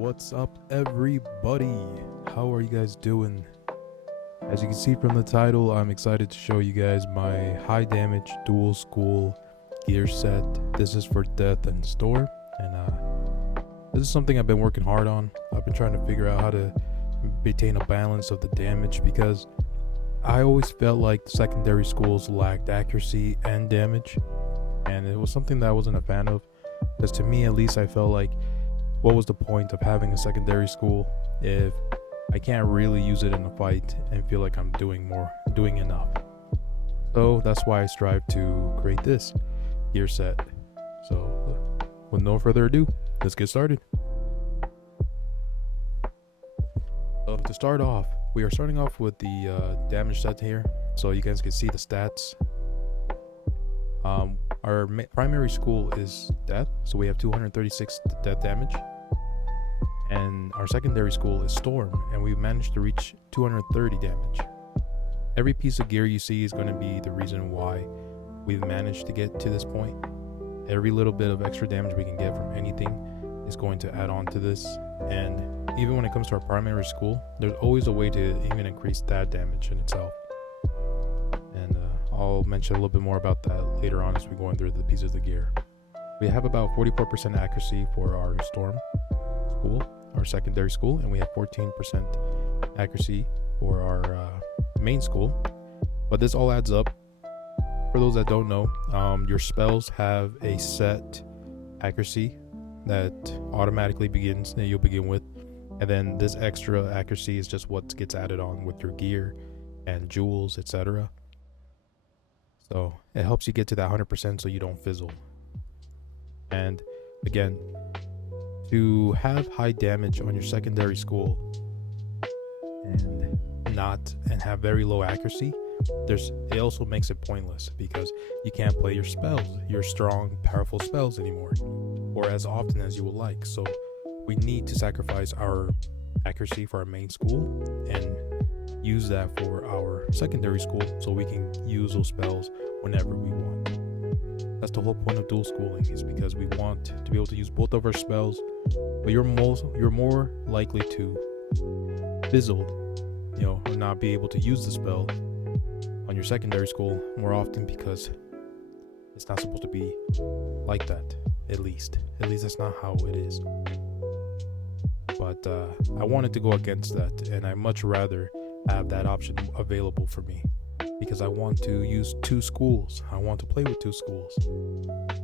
What's up, everybody? How are you guys doing? As you can see from the title, I'm excited to show you guys my high damage dual school gear set. This is for Death and Storm, and this is something I've been working hard on. I've been trying to figure out how to maintain a balance of the damage because I always felt like the secondary schools lacked accuracy and damage, and it was something that I wasn't a fan of. Because to me, at least, I felt like, what was the point of having a secondary school if I can't really use it in a fight and feel like I'm doing enough? So that's why I strive to create this gear set. So with no further ado, let's get started. So to start off, we are starting off with the damage set here, so you guys can see the stats. Our primary school is Death, so we have 236 death damage, and our secondary school is Storm, and we've managed to reach 230 damage. Every piece of gear you see is going to be the reason why we've managed to get to this point. Every little bit of extra damage we can get from anything is going to add on to this, and even when it comes to our primary school, there's always a way to even increase that damage in itself. And I'll mention a little bit more about that later on as we go through the pieces of the gear. We have about 44% accuracy for our Storm school, our secondary school, and we have 14% accuracy for our main school. But this all adds up. For those that don't know, your spells have a set accuracy that automatically begins, that you'll begin with, and then this extra accuracy is just what gets added on with your gear and jewels, etc. So it helps you get to that 100% so you don't fizzle. And again, to have high damage on your secondary school and have very low accuracy, it also makes it pointless because you can't play your spells, your strong, powerful spells anymore, or as often as you would like. So we need to sacrifice our accuracy for our main school and use that for our secondary school so we can use those spells whenever we want. That's the whole point of dual schooling, is because we want to be able to use both of our spells, but you're more likely to fizzle, or not be able to use the spell on your secondary school more often, because it's not supposed to be like that. At least that's not how it is. But I wanted to go against that, and I much rather have that option available for me because I want to use two schools. I want to play with two schools,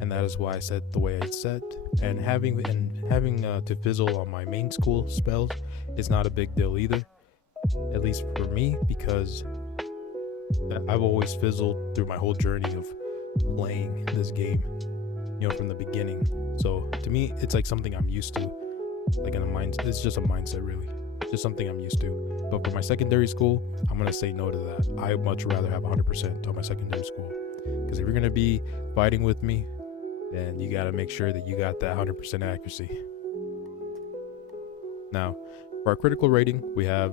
and that is why I set the way I set. And having to fizzle on my main school spells is not a big deal either, at least for me, because I've always fizzled through my whole journey of playing this game, from the beginning. So to me, it's like something I'm used to, like in a mind. It's just a mindset, really, just something I'm used to. But for my secondary school, I'm gonna say no to that. I much rather have 100% on my secondary school, because if you're gonna be fighting with me, then you gotta make sure that you got that 100% accuracy. Now, for our critical rating, we have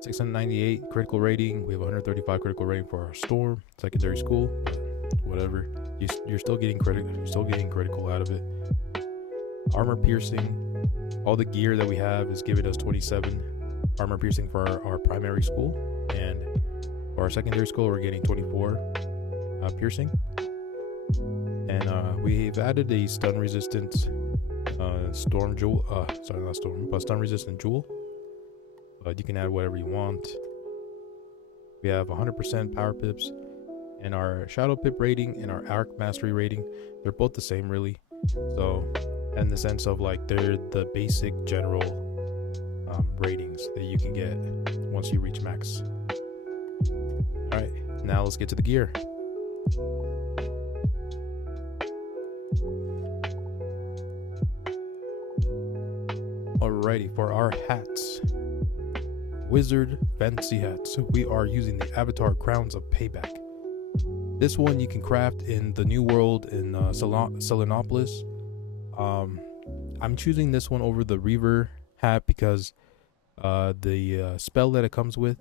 698 critical rating. We have 135 critical rating for our Storm secondary school. Whatever, you're still getting critical. You're still getting critical out of it. Armor piercing, all the gear that we have is giving us 27 armor piercing for our primary school, and for our secondary school we're getting 24 piercing. And we've added a stun resistant stun resistant jewel, but you can add whatever you want. We have 100% power pips, and our shadow pip rating and our arc mastery rating, they're both the same, really. So in the sense of, like, they're the basic general ratings that you can get once you reach max. Alright, now let's get to the gear. Alrighty, for our hats, Wizard fancy hats, we are using the Avatar Crowns of Payback. This one you can craft in the New World in Selenopolis. I'm choosing this one over the Reaver hat because the spell that it comes with,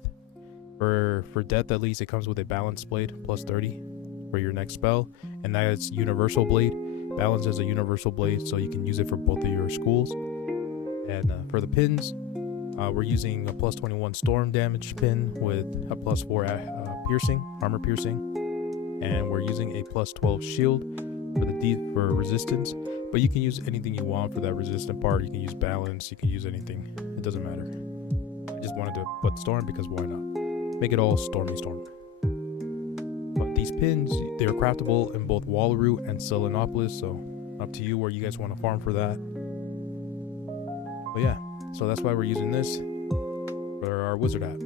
for Death at least, it comes with a balance blade plus 30 for your next spell, and that is Universal Blade. Balance is a universal blade, so you can use it for both of your schools. And for the pins, we're using a plus 21 storm damage pin with a plus 4 armor piercing, and we're using a plus 12 shield for resistance. But you can use anything you want for that resistant part. You can use balance, you can use anything, it doesn't matter. I just wanted to put storm because why not? Make it all stormy storm. But these pins, they're craftable in both Wallaroo and Selenopolis, so up to you where you guys want to farm for that. But yeah, so that's why we're using this for our wizard hat.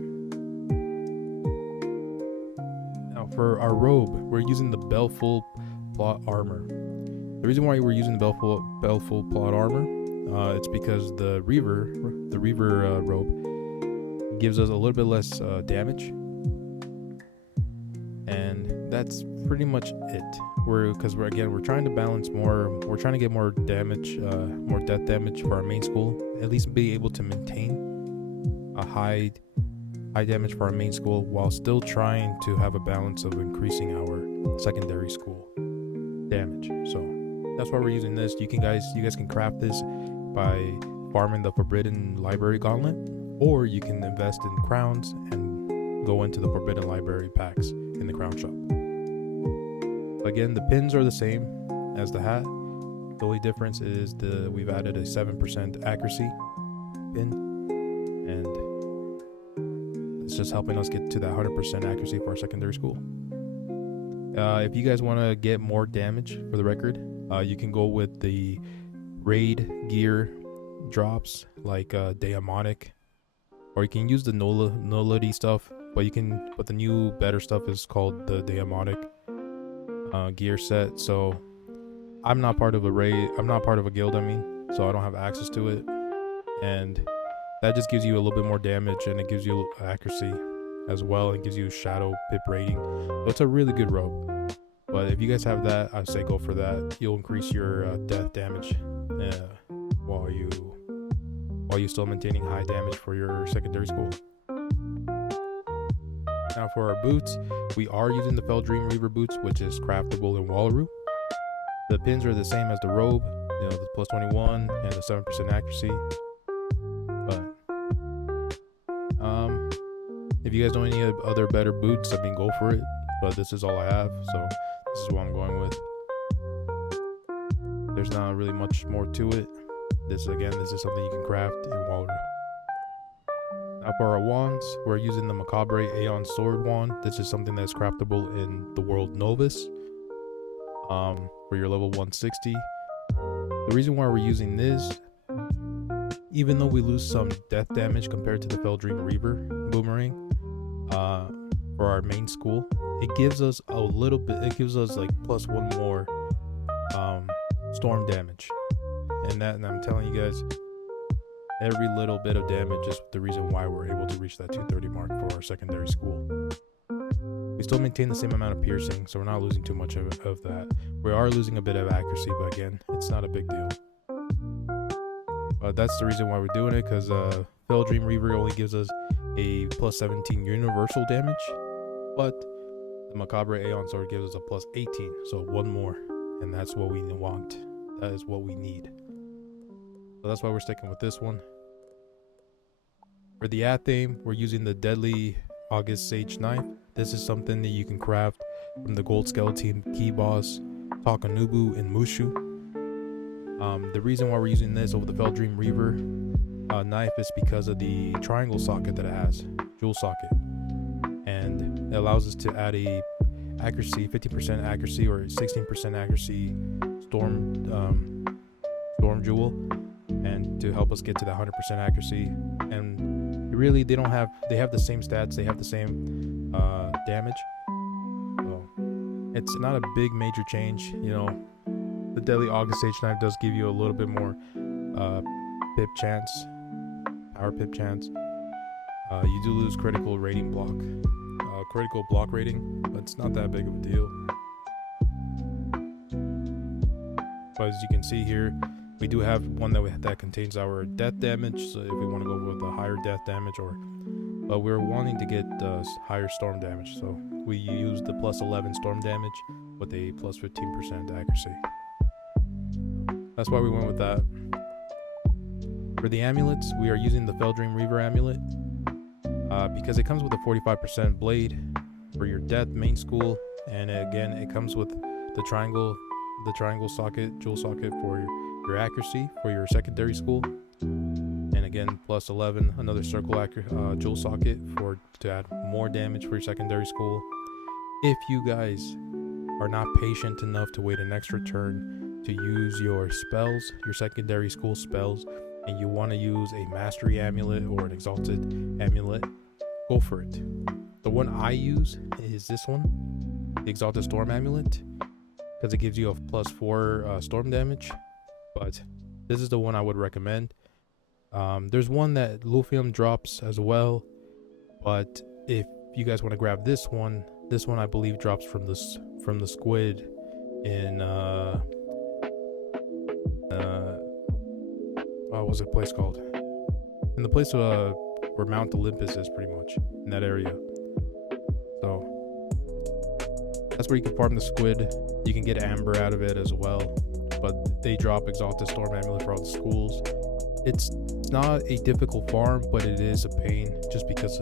Now for our robe, we're using the Belfull plot armor. The reason why we're using the Belfull plot armor, it's because the Reaver robe gives us a little bit less damage, and that's pretty much it. We're trying to balance more. We're trying to get more damage, more death damage for our main school. At least be able to maintain a high damage for our main school while still trying to have a balance of increasing our secondary school damage. So that's why we're using this. You guys can craft this by farming the Forbidden Library Gauntlet, or you can invest in crowns and go into the Forbidden Library packs in the crown shop. Again, the pins are the same as the hat. The only difference is we've added a 7% accuracy pin, and it's just helping us get to that 100% accuracy for our secondary school. If you guys want to get more damage, for the record, you can go with the raid gear drops like Daemonic, or you can use the nullity stuff, but the new better stuff is called the Daemonic gear set. So I'm not part of a raid, I'm not part of a guild, so I don't have access to it, and that just gives you a little bit more damage, and it gives you accuracy as well, and gives you shadow pip rating. So it's a really good robe. But if you guys have that, I say go for that. You'll increase your death damage while you still maintaining high damage for your secondary school. Now for our boots, we are using the Feldream Reaver boots, which is craftable in Wallaroo. The pins are the same as the robe, the plus 21 and the 7% accuracy. But if you guys know any other better boots, go for it. But this is all I have, so this is what I'm going with. There's not really much more to it. This is something you can craft in Wallaroo. Now for our wands, we're using the Macabre Aeon Sword Wand. This is something that's craftable in the world Novus for your level 160. The reason why we're using this, even though we lose some death damage compared to the Feldream Reaver boomerang for our main school, it gives us a little bit, it gives us like plus 1 more storm damage, and I'm telling you guys, every little bit of damage is the reason why we're able to reach that 230 mark for our secondary school. We still maintain the same amount of piercing, so we're not losing too much of that. We are losing a bit of accuracy, but again, it's not a big deal. But that's the reason why we're doing it, because Feldream Reaver only gives us a plus 17 universal damage, but the Macabre Aeon Sword gives us a plus 18, so 1 more, and that's what we want. That is what we need. So that's why we're sticking with this one. For the Athame, we're using the Deadly August Sage Knife. This is something that you can craft from the Gold Skeleton Key Boss, Takanubu, and Mushu. The reason why we're using this over the Feldream Reaver knife is because of the triangle socket that it has, jewel socket, and it allows us to add a accuracy, 50% accuracy or 16% accuracy storm jewel, and to help us get to that 100% accuracy. And really, they have the same stats, they have the same damage, so it's not a big major change. The Deadly August Sage Knife does give you a little bit more power pip chance. You do lose critical block rating, but it's not that big of a deal. But as you can see here, we do have one that contains our death damage, so if we want to go with a higher death damage, but we're wanting to get higher storm damage, so we use the plus 11 storm damage with a plus 15% accuracy. That's why we went with that. For the amulets, we are using the Feldream Reaver amulet because it comes with a 45% blade for your death main school, and again, it comes with the triangle socket, jewel socket for your accuracy for your secondary school, and again plus 11 another circle jewel socket to add more damage for your secondary school. If you guys are not patient enough to wait an extra turn to use your spells, your secondary school spells, and you want to use a mastery amulet or an exalted amulet, go for it. The one I use is this one, the Exalted Storm amulet, because it gives you a +4 storm damage, but this is the one I would recommend. There's one that Lufium drops as well, but if you guys want to grab this one I believe drops from the squid in what was the place called? In the place where Mount Olympus is, pretty much in that area. So that's where you can farm the squid. You can get amber out of it as well, but they drop Exalted Storm amulet for all the schools. It's not a difficult farm, but it is a pain just because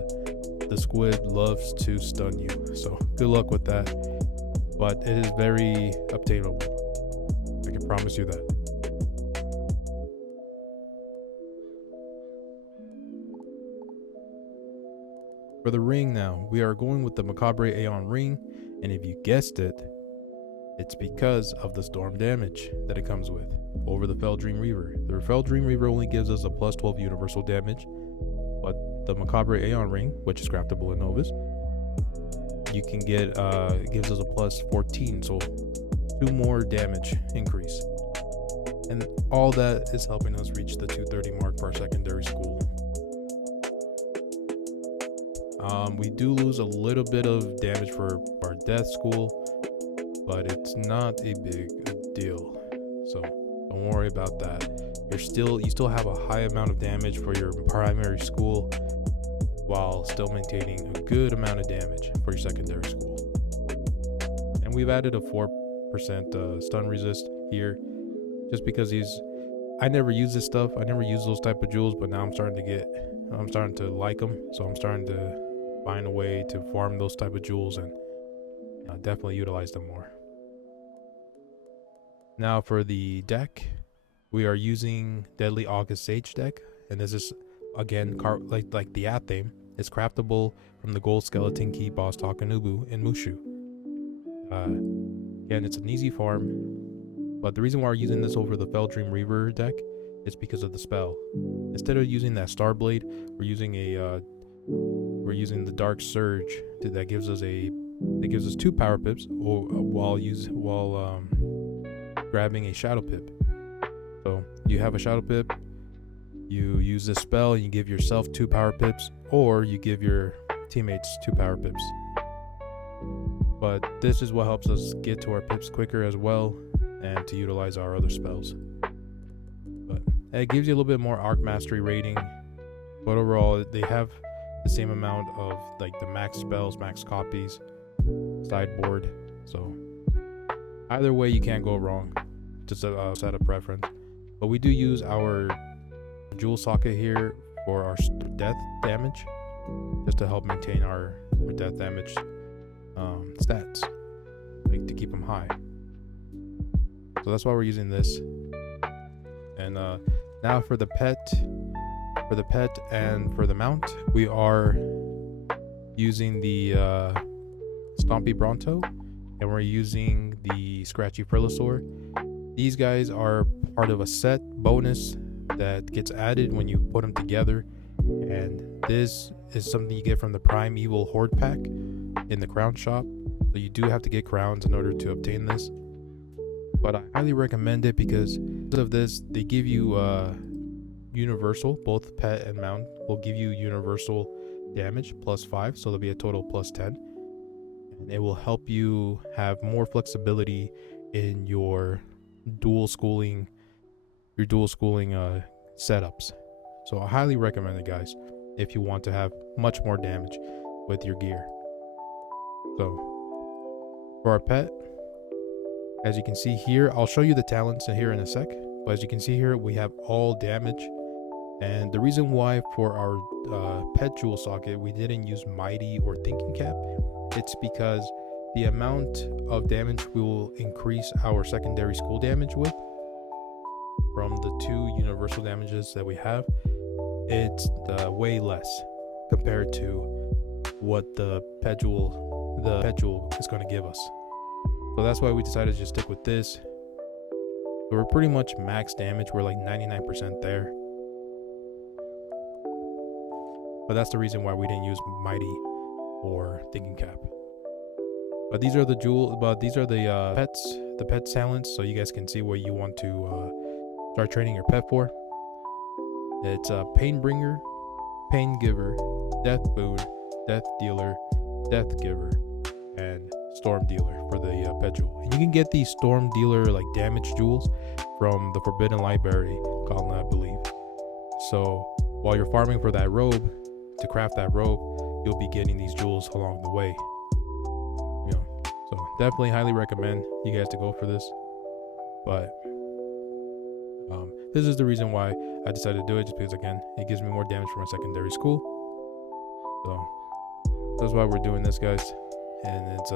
the squid loves to stun you. So good luck with that, but it is very obtainable. I can promise you that. For the ring now, we are going with the Macabre Aeon ring, and if you guessed it, it's because of the storm damage that it comes with over the Feldream Reaver. The Feldream Reaver only gives us a +12 universal damage, but the Macabre Aeon ring, which is craftable in Novus, you can get gives us a +14, so 2 more damage increase, and all that is helping us reach the 230 mark for our secondary school. We do lose a little bit of damage for our death school, but it's not a big deal, so don't worry about that. You still have a high amount of damage for your primary school while still maintaining a good amount of damage for your secondary school. And we've added a 4% stun resist here just because I never use this stuff. I never use those type of jewels, but now I'm starting to like them, so I'm starting to find a way to farm those type of jewels and definitely utilize them more. Now for the deck, we are using Deadly August Sage deck, and this is again like the Athame. It's craftable from the gold skeleton key boss Takanubu in Mushu. Again, it's an easy farm, but the reason why we're using this over the Feldream Reaver deck is because of the spell. Instead of using that Star Blade, we're using the Dark Surge that gives us 2 power pips while grabbing a Shadow Pip. So you have a Shadow Pip, you use this spell, you give yourself 2 power pips, or you give your teammates 2 power pips. But this is what helps us get to our pips quicker as well, and to utilize our other spells. But it gives you a little bit more Arc Mastery rating, but overall they have the same amount of like the max spells, max copies, sideboard. So either way, you can't go wrong. Just a set of preference. But we do use our jewel socket here for our death damage, just to help maintain our death damage stats, like to keep them high. So that's why we're using this. And now for the pet and for the mount, we are using the Stompy Bronto, and we're using the Scratchy Frilosaur. These guys are part of a set bonus that gets added when you put them together, and this is something you get from the Primeval Horde pack in the crown shop. So you do have to get crowns in order to obtain this, but I highly recommend it because of this. They give you universal, both pet and mount will give you universal damage +5, so there'll be a total +10, and it will help you have more flexibility in your dual schooling setups. So I highly recommend it, guys, if you want to have much more damage with your gear. So for our pet, as you can see here, I'll show you the talents here in a sec, but as you can see here, we have all damage. And the reason why for our pet jewel socket we didn't use mighty or thinking cap, it's because the amount of damage we will increase our secondary school damage with from the 2 universal damages that we have, it's way less compared to what the pet jewel is going to give us. So that's why we decided to just stick with this. So we're pretty much max damage. We're like 99% there. But that's the reason why we didn't use mighty or thinking cap. But these are the pet talents, so you guys can see what you want to start training your pet for. It's Pain Bringer, Pain Giver, Death Boon, Death Dealer, Death Giver, and Storm Dealer for the pet jewel. And you can get these Storm Dealer like damage jewels from the Forbidden Library gauntlet, I believe. So while you're farming for that robe, to craft that robe, you'll be getting these jewels along the way. So definitely highly recommend you guys to go for this. But this is the reason why I decided to do it, just because again it gives me more damage for my secondary school. So that's why we're doing this, guys. And it's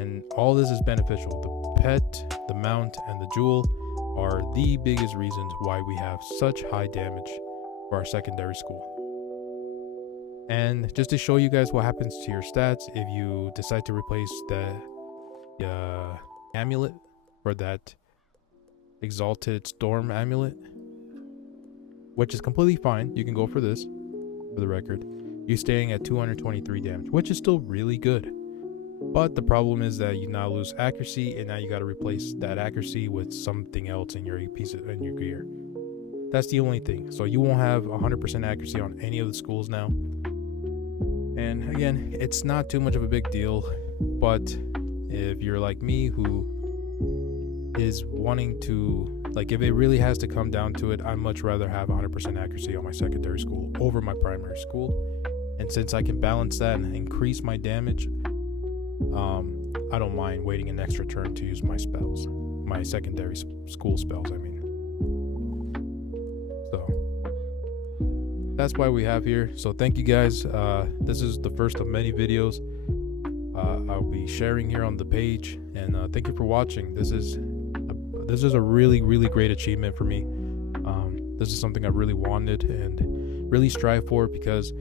and all this is beneficial. The pet, the mount, and the jewel are the biggest reasons why we have such high damage for our secondary school. And just to show you guys what happens to your stats if you decide to replace the amulet for that Exalted Storm amulet, which is completely fine. You can go for this, for the record. You're staying at 223 damage, which is still really good. But the problem is that you now lose accuracy, and now you got to replace that accuracy with something else in your gear. That's the only thing. So you won't have 100% accuracy on any of the schools now. And again, it's not too much of a big deal, but if you're like me who is wanting to, like, if it really has to come down to it, I'd much rather have 100% accuracy on my secondary school over my primary school. And since I can balance that and increase my damage, I don't mind waiting an extra turn to use my spells, my secondary school spells, I mean. So that's why we have here. So thank you guys. This is the first of many videos I'll be sharing here on the page, and thank you for watching. This is a really, really great achievement for me. This is something I really wanted and really strive for, because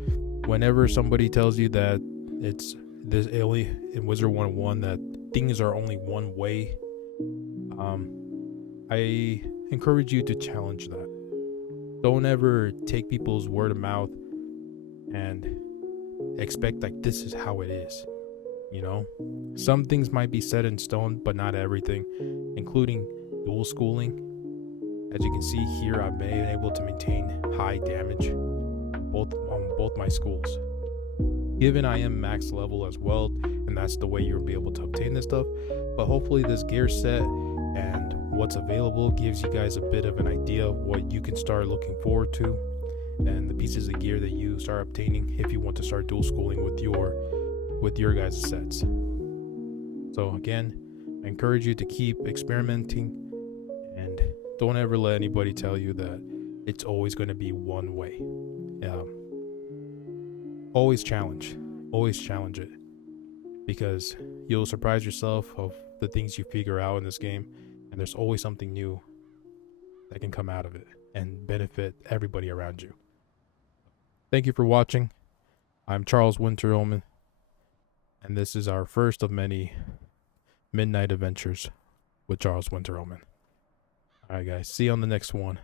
whenever somebody tells you that it's this only in Wizard101 that things are only one way, I encourage you to challenge that. Don't ever take people's word of mouth and expect like this is how it is. You know, some things might be set in stone, but not everything, including dual schooling. As you can see here, I've been able to maintain high damage on both my schools. Given I am max level as well, and that's the way you'll be able to obtain this stuff. But hopefully this gear set and what's available gives you guys a bit of an idea of what you can start looking forward to, and the pieces of gear that you start obtaining if you want to start dual schooling with your guys' sets. So again, I encourage you to keep experimenting, and don't ever let anybody tell you that it's always going to be one way. Always challenge it, because you'll surprise yourself of the things you figure out in this game, and there's always something new that can come out of it and benefit everybody around you. Thank you for watching. I'm Charles Winter Omen, and this is our first of many midnight adventures with Charles Winter Omen. Alright guys, see you on the next one.